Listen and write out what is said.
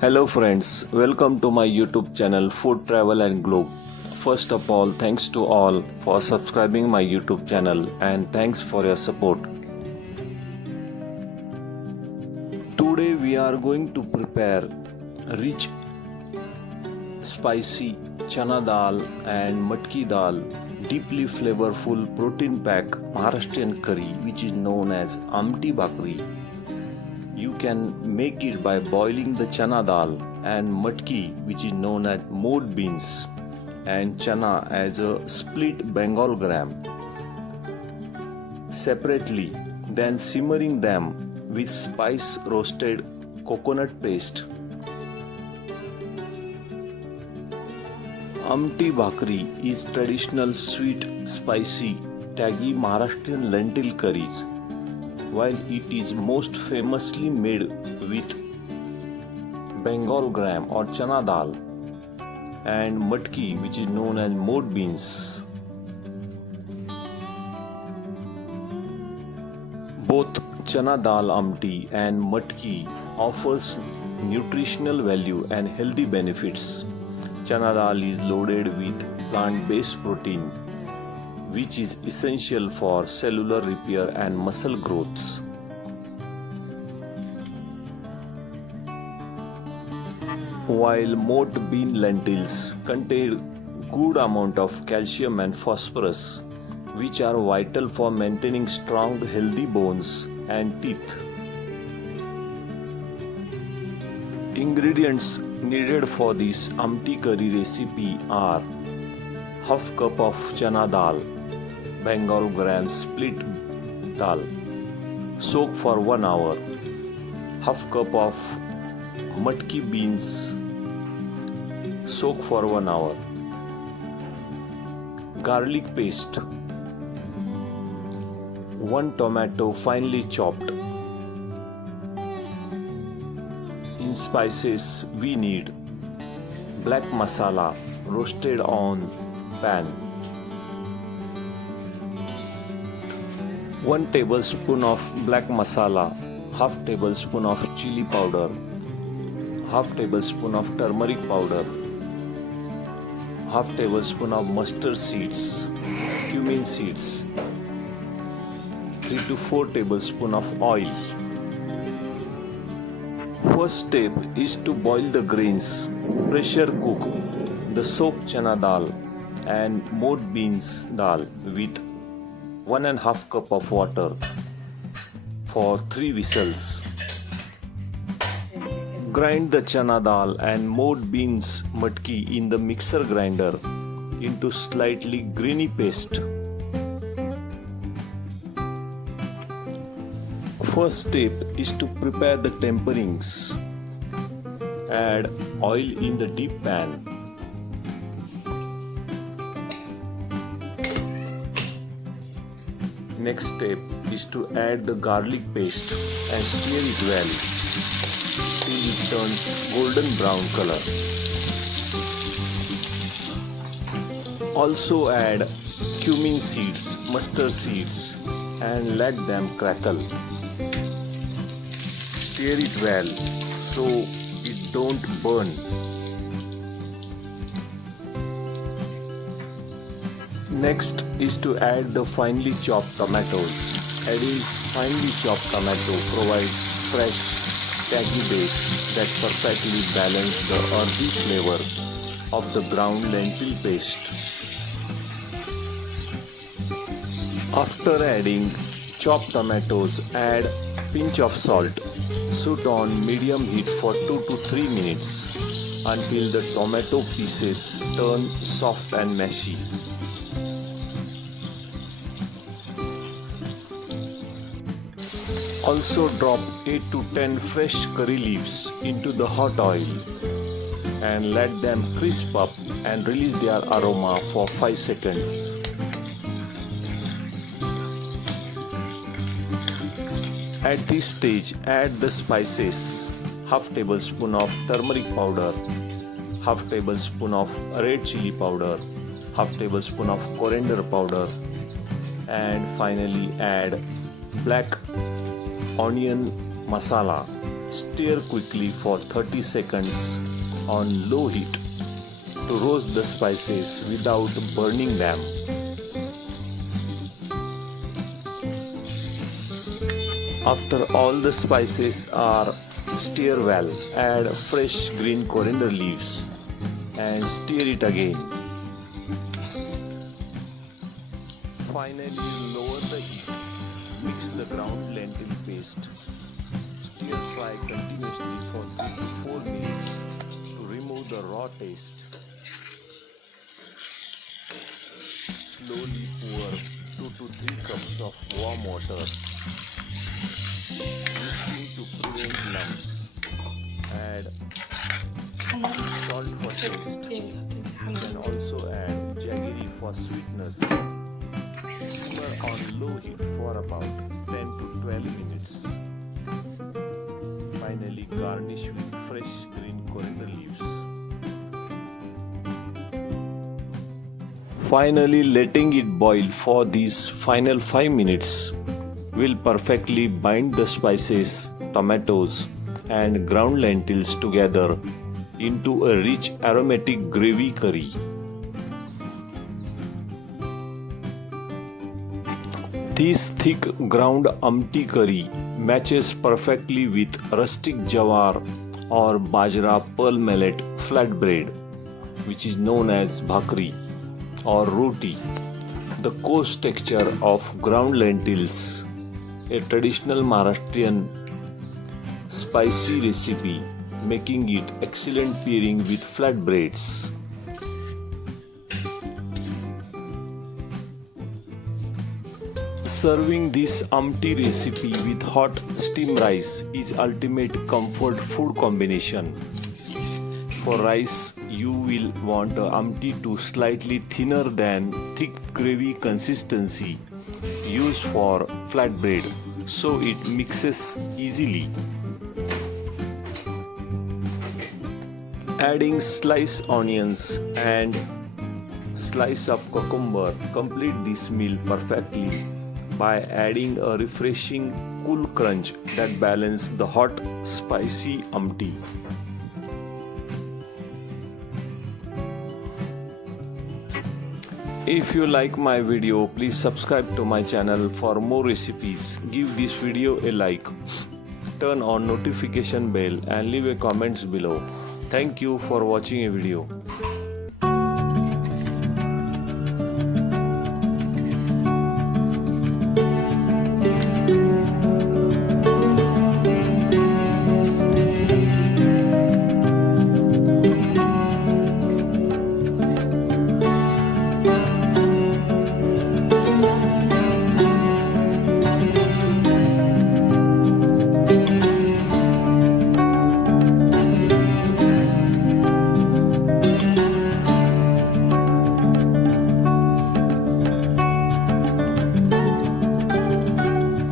Hello friends, welcome to my YouTube channel Food Travel and Globe. First of all, thanks to all for subscribing my YouTube channel and thanks for your support. Today we are going to prepare rich spicy chana dal and matki dal, deeply flavorful protein pack Maharashtrian curry which is known as Amti Bhakri. You can make it by boiling the chana dal and matki which is known as mode beans and chana as a split Bengal gram separately, then simmering them with spice roasted coconut paste. Amti Bhakri is traditional sweet, spicy, tangy Maharashtrian lentil curries. While it is most famously made with Bengal gram or chana dal and matki which is known as mode beans. Both chana dal amti and matki offers nutritional value and healthy benefits. Chana dal is loaded with plant-based protein which is essential for cellular repair and muscle growth. While mode bean lentils contain good amount of calcium and phosphorus, which are vital for maintaining strong, healthy bones and teeth. Ingredients needed for this Amti curry recipe are half cup of chana dal, Bengal gram split dal, soak for 1 hour, half cup of matki beans, soak for 1 hour, garlic paste, 1 tomato finely chopped. In spices we need black masala roasted on pan, 1 tablespoon of black masala, half tablespoon of chili powder, half tablespoon of turmeric powder, half tablespoon of mustard seeds, cumin seeds, 3 to 4 tablespoon of oil. First step is to boil the grains. Pressure cook the soaked chana dal and mode beans dal with 1.5 cup of water for 3 whistles. Grind the chana dal and mode beans matki in the mixer grinder into slightly grainy paste. First step is to prepare the temperings. Add oil in the deep pan. Next step is to add the garlic paste and stir it well till it turns golden brown color. Also add cumin seeds, mustard seeds and let them crackle. Stir it well so it don't burn. Next is to add the finely chopped tomatoes. Adding finely chopped tomato provides fresh, tangy base that perfectly balances the earthy flavor of the ground lentil paste. After adding chopped tomatoes, add pinch of salt. Cook on medium heat for 2 to 3 minutes until the tomato pieces turn soft and mushy. Also drop 8 to 10 fresh curry leaves into the hot oil and let them crisp up and release their aroma for 5 seconds. At this stage, add the spices, half tablespoon of turmeric powder, half tablespoon of red chili powder, half tablespoon of coriander powder, and finally add black onion masala Stir quickly for 30 seconds on low heat to roast the spices without burning them. After all the spices are stirred well, add fresh green coriander leaves and stir it again. Finally, lower the heat. Mix the ground lentil paste. Stir fry continuously for 3 to 4 minutes to remove the raw taste. Slowly pour 2 to 3 cups of warm water, whisking to prevent lumps. Add salt for taste. You can also add jaggery for sweetness. Simmer on low heat for about 10 to 12 minutes. Finally, garnish with fresh green coriander leaves. Finally, letting it boil for these final 5 minutes will perfectly bind the spices, tomatoes, and ground lentils together into a rich aromatic gravy curry. This thick ground amti curry matches perfectly with rustic jawar or bajra pearl millet flatbread, which is known as bhakri or roti. The coarse texture of ground lentils, a traditional Maharashtrian spicy recipe, making it excellent pairing with flatbreads. Serving this amti recipe with hot steamed rice is ultimate comfort food combination. For rice, you will want amti to slightly thinner than thick gravy consistency used for flatbread, so it mixes easily. Adding sliced onions and slice of cucumber complete this meal perfectly by adding a refreshing cool crunch that balances the hot spicy amti. If you like my video, please subscribe to my channel for more recipes. Give this video a like, turn on notification bell and leave a comments below. Thank you for watching a video.